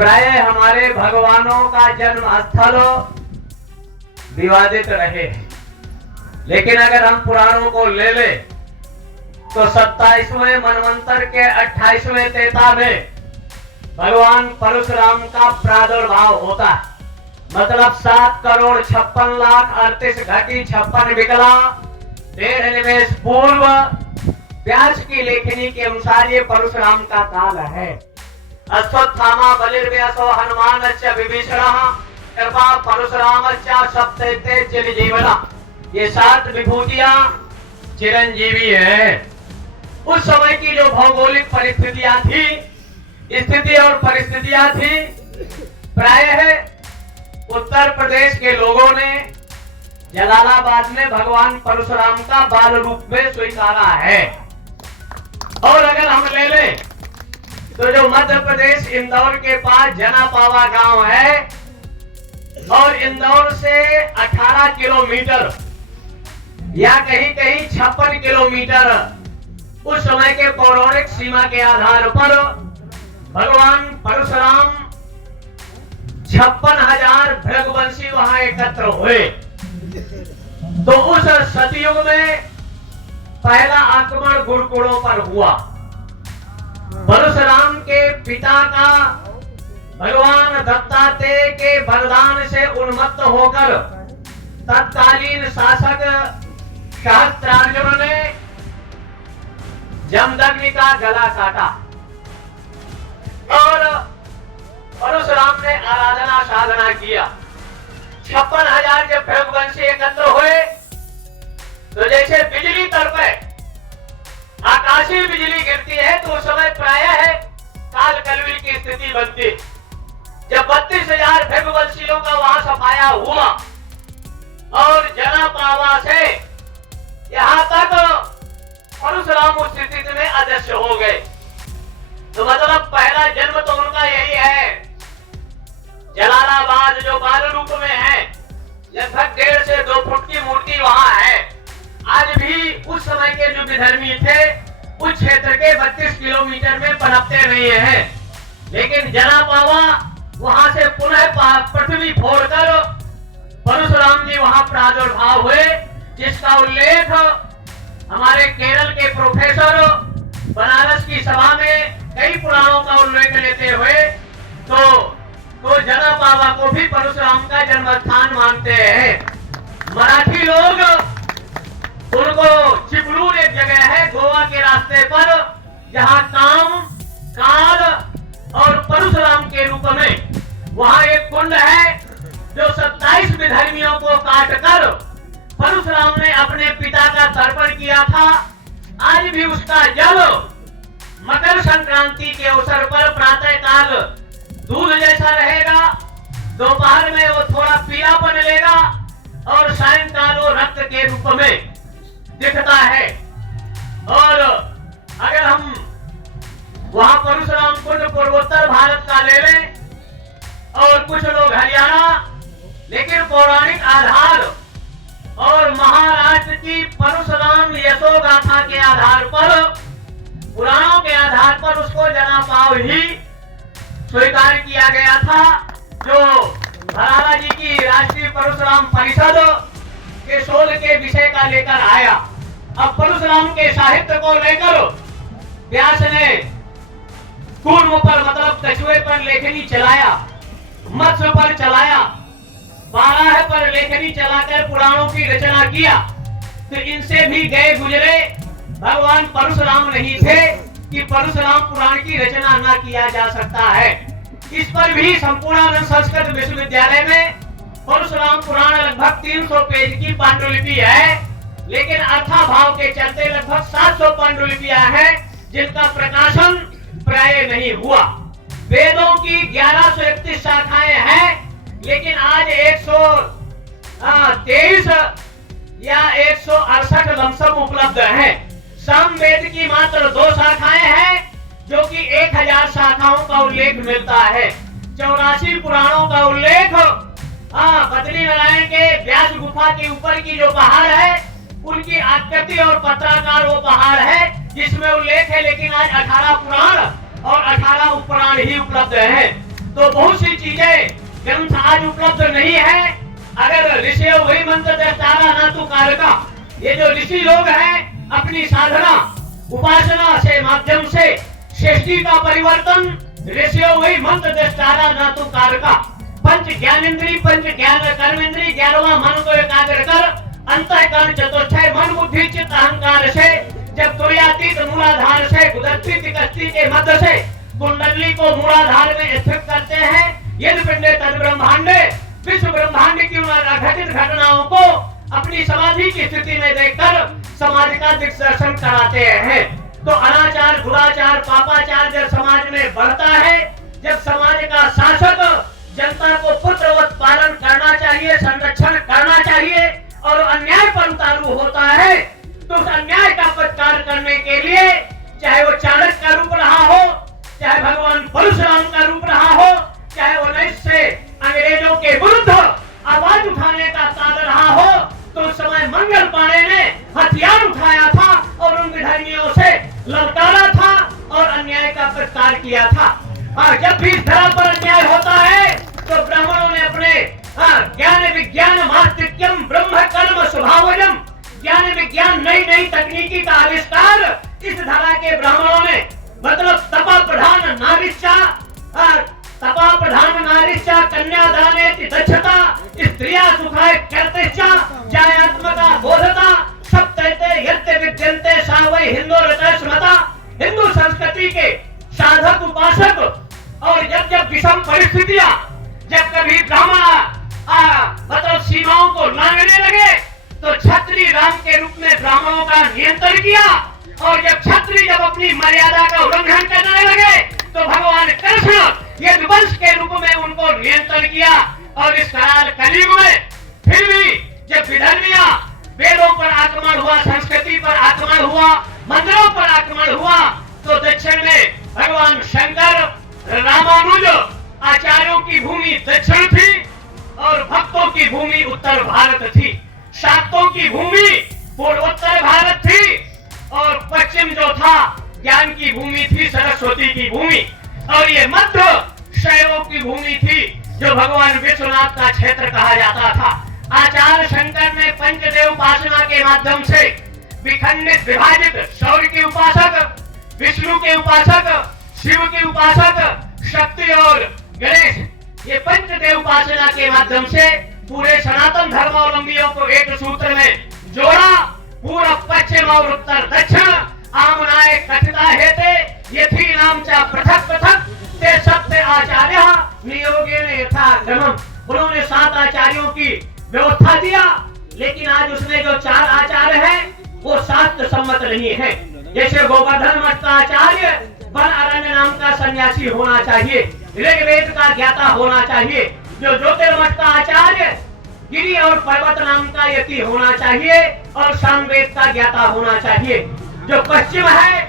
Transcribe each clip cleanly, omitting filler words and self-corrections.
प्राय हमारे भगवानों का जन्म स्थल विवादित रहे, लेकिन अगर हम पुराणों को ले ले तो 27वें मनवंतर के 28वें तेता में भगवान परशुराम का प्रादुर्भाव होता है। मतलब 7,56,38,56 विकला 1.5 निमेष पूर्व व्यास की लेखनी के अनुसार ये परशुराम का काल है। अश्वत्थामा बलिर्व्यासो हनुमानश्च विभीषणः कृपा परशुरामश्च सप्तैते चिरजीवनः। ये 7 विभूतियां चिरंजीवी है। उस समय की जो भौगोलिक परिस्थितियां थी, स्थिति और परिस्थितियां थी, प्रायः उत्तर प्रदेश के लोगों ने जलालाबाद में भगवान परशुराम का बाल रूप में स्वीकारा है। और अगर हम ले लें तो जो मध्य प्रदेश इंदौर के पास जनापावा गांव है और इंदौर से 18 किलोमीटर या कहीं कहीं 56 किलोमीटर उस समय के पौराणिक सीमा के आधार पर भगवान परशुराम 56,000 भृगवंशी वहां एकत्र हुए। तो उस सतयुग में पहला आक्रमण गुरुकुलों पर हुआ। परशुराम के पिता का भगवान दत्तात्रेय के वरदान से उन्मत्त होकर तत्कालीन शासक सहस्त्रार्जुन ने जमदग्नि का गला काटा और परशुराम ने आराधना साधना किया। 56,000 जब भृगवंशी एकत्र हुए तो जैसे बिजली तड़पे, आकाशीय बिजली गिरती है तो उस समय प्राय है काल कलविल की स्थिति बनती। जब 32,000 भृगवंशियों का वहां सफाया हुआ और जनापावा से यहां तक परशुराम उस स्थिति में अदृश्य हो गए। तो मतलब पहला जन्म तो उनका यही है। जलालाबाद जो बाल रूप में है, लगभग 1.5 से 2 फुट की मूर्ति वहां है। आज भी उस समय के जो विधर्मी थे उस क्षेत्र के 32 किलोमीटर में पनपते नहीं है। लेकिन जनापावा वहां से पुनः पृथ्वी फोड़कर परशुराम जी वहां प्रादुर्भाव हुए, जिसका उल्लेख हमारे केरल के प्रोफेसर बनारस की सभा में कई पुराणों का उल्लेख लेते हुए तो जनापावा को भी परशुराम का जन्म स्थान मानते हैं। मराठी लोग उनको चिपलूर एक जगह है गोवा के रास्ते पर, जहां काम, काल और परशुराम के रूप में वहां एक कुंड है जो 27 विधर्मियों को काटकर परशुराम ने अपने पिता का तर्पण किया था। आज भी उसका जल मकर संक्रांति के अवसर पर प्रातः काल दूध जैसा रहेगा, दोपहर में वो थोड़ा पीलापन लेगा और सायंकाल वो रक्त के रूप में दिखता है। और अगर हम वहां परशुराम कुंड पूर्वोत्तर भारत का ले लें और कुछ लोग हरियाणा, लेकिन पौराणिक आधार और महाराष्ट्र की परशुराम यशोगाथा के आधार पर, पुराणों के आधार पर उसको जनापाव ही स्वीकार किया गया था, जो भराला जी की राष्ट्रीय परशुराम परिषद के 16 के विषय का लेकर आया। अब परशुराम के साहित्य को लेकर व्यास ने कूर्म पर मतलब कछुए पर लेखनी चलाया, मत्स्य पर चलाया, 12 पर लेखनी चलाकर पुराणों की रचना किया। तो इनसे भी गए गुजरे भगवान परशुराम नहीं थे कि परशुराम पुराण की रचना ना किया जा सकता है। इस पर भी संपूर्णानंद संस्कृत विश्वविद्यालय में परशुराम पुराण लगभग 300 पेज की पांडुलिपि है, लेकिन अर्थाभाव के चलते लगभग 700 पांडुलिपियां हैं जिनका प्रकाशन प्राय नहीं हुआ। वेदों की 1131 शाखाएं हैं, लेकिन आज 123 या 168 लमसम उपलब्ध हैं। सामवेद की मात्र 2 शाखाएं हैं, जो कि 1000 शाखाओं का उल्लेख मिलता है। 84 पुराणों का उल्लेख बद्रीनारायण के व्यास गुफा के ऊपर की जो पहाड़ है उनकी आकृति और पत्राकार वो पहाड़ है जिसमें उल्लेख है। लेकिन आज 18 पुराण और 18 उपपुराण ही उपलब्ध हैं। तो बहुत सी चीजें ग्रंथ आज उपलब्ध नहीं है। अगर ऋषि वही मंत्र दस्तारा ना तू कारका, ये जो ऋषि लोग हैं अपनी साधना उपासना से माध्यम से सृष्टि का परिवर्तन, ऋषि वही मंत्र दस्तारा ना तू कारका, पंच ज्ञानेंद्री पंच ज्ञान कर्मेंद्री 11वां मन को एकाग्र कर, अंतःकरण चतुष्टय मन बुद्धि चित्त अहंकार से, जब तुर्यातीत मूलाधार से गुदस्ती तिकस्ती के मध्य से कुंडली को मूलाधार में स्थित करते हैं। यदि पिंडे तद ब्रह्मांडे, विश्व ब्रह्मांड की घटित घटनाओं को अपनी समाधि की स्थिति में देखकर समाज का दिग्दर्शन कराते हैं। तो अनाचार दुराचार पापाचार जब समाज में बढ़ता है, जब समाज का शासक जनता को पुत्रवत पालन करना चाहिए, संरक्षण करना चाहिए और अन्याय पर उतारू होता है, तो उस अन्याय का प्रतिकार करने के लिए चाहे वो चाणक्य का रूप रहा हो, चाहे भगवान परशुराम का रूप रहा हो, चाहे वो 19 से अंग्रेजों के विरुद्ध आवाज उठाने का काल रहा हो, तो उस समय मंगल पांडे ने हथियार उठाया था और उन विधर्मियों से ललकारा था और अन्याय का प्रतिकार किया था। और जब भी इस धरा पर अन्याय होता है तो ब्राह्मणों ने अपने ज्ञान विज्ञान मास्तिक्यम ब्रह्म कर्म स्वभावजम, ज्ञान विज्ञान नई नई तकनीकी का आविष्कार इस धरा के ब्राह्मणों ने, मतलब तपा प्रधान नारीचा कन्यादाने दक्षता स्त्रिया सुखाय करते जायात्मका बोधता सब कहते यत्ते विद्यन्ते सा वै हिंदू रता स्मृता। हिंदू संस्कृति के साधक उपासक और जब विषम परिस्थितियां, जब कभी ब्राह्मण मतलब सीमाओं को लांघने लगे तो क्षत्रिय राम के रूप में ब्राह्मणों का नियंत्रण किया, और जब क्षत्रिय जब अपनी मर्यादा का उल्लंघन करने लगे तो भगवान कृष्ण यदुवंश के रूप में उनको नियंत्रण किया। और इस कराल कलयुग में फिर भी जब विधर्मियां वेदों पर आक्रमण हुआ, संस्कृति पर आक्रमण हुआ, मंदिरों पर आक्रमण हुआ, तो दक्षिण में भगवान शंकर रामानुज आचार्यों की भूमि दक्षिण थी और भक्तों की भूमि उत्तर भारत थी, शाक्तों की भूमि पूर्वोत्तर भारत थी और पश्चिम जो था ज्ञान की भूमि थी, सरस्वती की भूमि, और ये मध्य शैवों की भूमि थी जो भगवान विश्वनाथ का क्षेत्र कहा जाता था। आचार्य शंकर ने पंचदेव उपासना के माध्यम से विखंडित विभाजित सौर्य के उपासक, विष्णु के उपासक, शिव के उपासक, शक्ति और गणेश, ये पंचदेव उपासना के माध्यम से पूरे सनातन धर्मावलंबियों को एक सूत्र में जोड़ा। पूर्व पश्चिम और उत्तर दक्षिण आमनाय कथिता हेते यथी नाम चा पृथक पृथक ते सत्य आचार्य नियोगेन यथा क्रमम। उन्होंने 7 आचार्यों की व्यवस्था दिया, लेकिन आज उसमें जो 4 आचार्य हैं वो शास्त्र सम्मत नहीं है। जैसे गोवर्धन मठ का आचार्य वन अरण्य नाम का सन्यासी होना चाहिए, ऋग्वेद का ज्ञाता होना चाहिए, जो ज्योतिर्मठ का आचार्य गिरी और पर्वत नाम का यति होना चाहिए और सामवेद का ज्ञाता होना चाहिए। जो पश्चिम है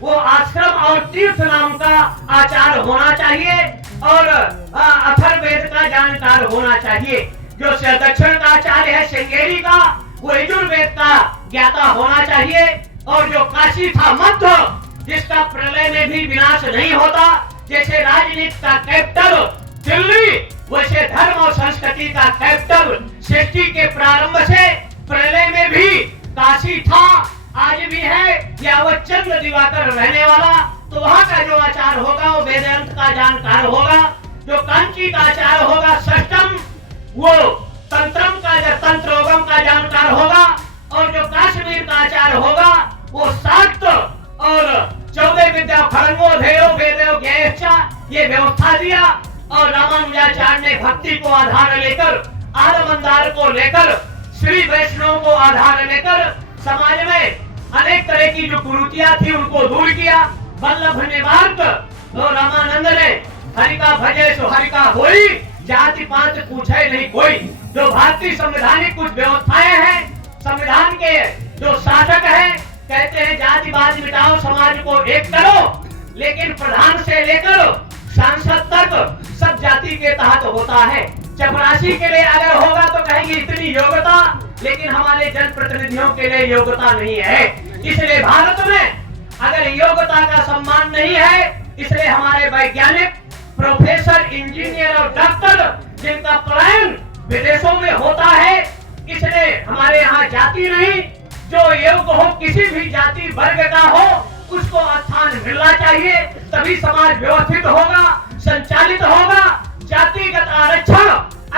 वो आश्रम और तीर्थ नाम का आचार्य होना चाहिए और अथर्ववेद का जानकार होना चाहिए। जो दक्षिण का आचार्य है श्रृंगेरी का, वो यजुर्वेद का ज्ञाता होना चाहिए। और जो काशी था मध्य, जिसका प्रलय में भी विनाश नहीं होता, जैसे राजनीति का कैपिटल दिल्ली, वैसे धर्म और संस्कृति का कैपिटल सृष्टि के प्रारंभ से प्रलय में भी काशी था, आज भी है। यावत चंद्र दिवाकर रहने वाला, तो वहाँ का जो आचार होगा वो वेदांत का जानकार होगा। जो कांची का आचार होगा षष्टम, वो तंत्रम का तंत्रोगम का जानकार होगा। और जो काश्मीर का आचार होगा वो शाक्त और 14 विद्या फलंगो धेयो वेदो ज्ञेयश्च, ये व्यवस्था दिया। और रामानुजाचार्य ने भक्ति को आधार लेकर, आलमंदार को लेकर, श्री वैष्णव को आधार लेकर समाज में अनेक तरह की जो कुरीतियां थी उनको दूर किया। वल्लभ निवारक तो रामानंद ने हरि का भजे सो हरि का होई, जाति पात पूछे नहीं कोई। जो भारतीय संवैधानिक कुछ व्यवस्थाएं हैं, संविधान के जो शासक हैं कहते हैं जातिवाद मिटाओ, समाज को एक करो, लेकिन प्रधान से लेकर सांसद तक सब जाति के तहत होता है। चपरासी के लिए अगर होगा तो कहेंगे इतनी योग्यता, लेकिन हमारे जनप्रतिनिधियों के लिए योग्यता नहीं है। इसलिए भारत में अगर योग्यता का सम्मान नहीं है, इसलिए हमारे वैज्ञानिक, प्रोफेसर इंजीनियर और डॉक्टर जिनका पलायन विदेशों में होता है, इसलिए हमारे यहाँ जाति नहीं, जो योग्य हो किसी भी जाति वर्ग का हो उसको स्थान मिलना चाहिए, तभी समाज व्यवस्थित होगा, संचालित होगा। जातिगत आरक्षण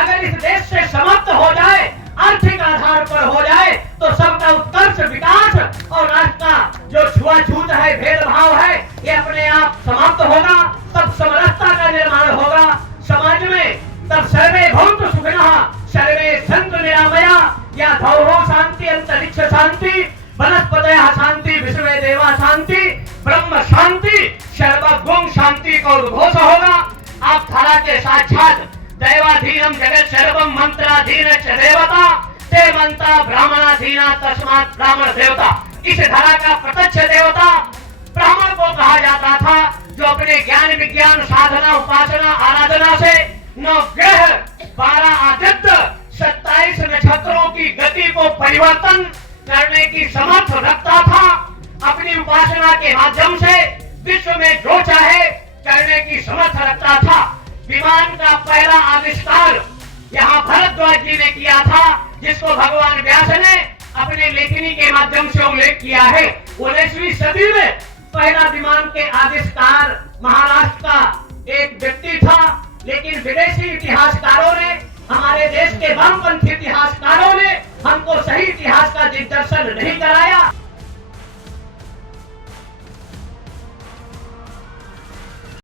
अगर इस देश से समाप्त हो जाए, आर्थिक आधार पर हो जाए, तो सबका उत्कर्ष विकास और राष्ट्र का जो छुआछूत है, भेदभाव है, ये अपने आप समाप्त होगा। तब समरसता का निर्माण होगा समाज में। तब सर्वे भवन्तु सुखिनः, सर्वे सन्तु निरामया, या धौरो शांति, अंतरिक्ष शांति, वनस्पतयः शांति, विश्वे देवा शांति, ब्रह्म शांति, सर्वगुण शांति का उद्घोष होगा। आप धरा के साक्षात दैवाधीनम जगत सर्वम मंत्राधीन च देवता, ते मंता ब्राह्मणाधीना तस्मात् ब्राह्मण देवता। इस धरा का प्रत्यक्ष देवता ब्राह्मण को कहा जाता था, जो अपने ज्ञान विज्ञान साधना उपासना आराधना से 9 ग्रह 12 आदित्य 27 नक्षत्रों की गति को परिवर्तन करने की समर्थ रखता था। अपनी उपासना के माध्यम से विश्व में जो चाहे करने की समर्थ रखता था। विमान का पहला आविष्कार यहाँ भरद्वाज जी ने किया था, जिसको भगवान व्यास ने अपने लेखनी के माध्यम से उल्लेख किया है। 19वीं सदी में पहला विमान के आविष्कार महाराष्ट्र का एक व्यक्ति था, लेकिन विदेशी इतिहासकारों ने, हमारे देश के वामपंथी इतिहासकारों ने हमको सही इतिहास का दिग्दर्शन नहीं कराया।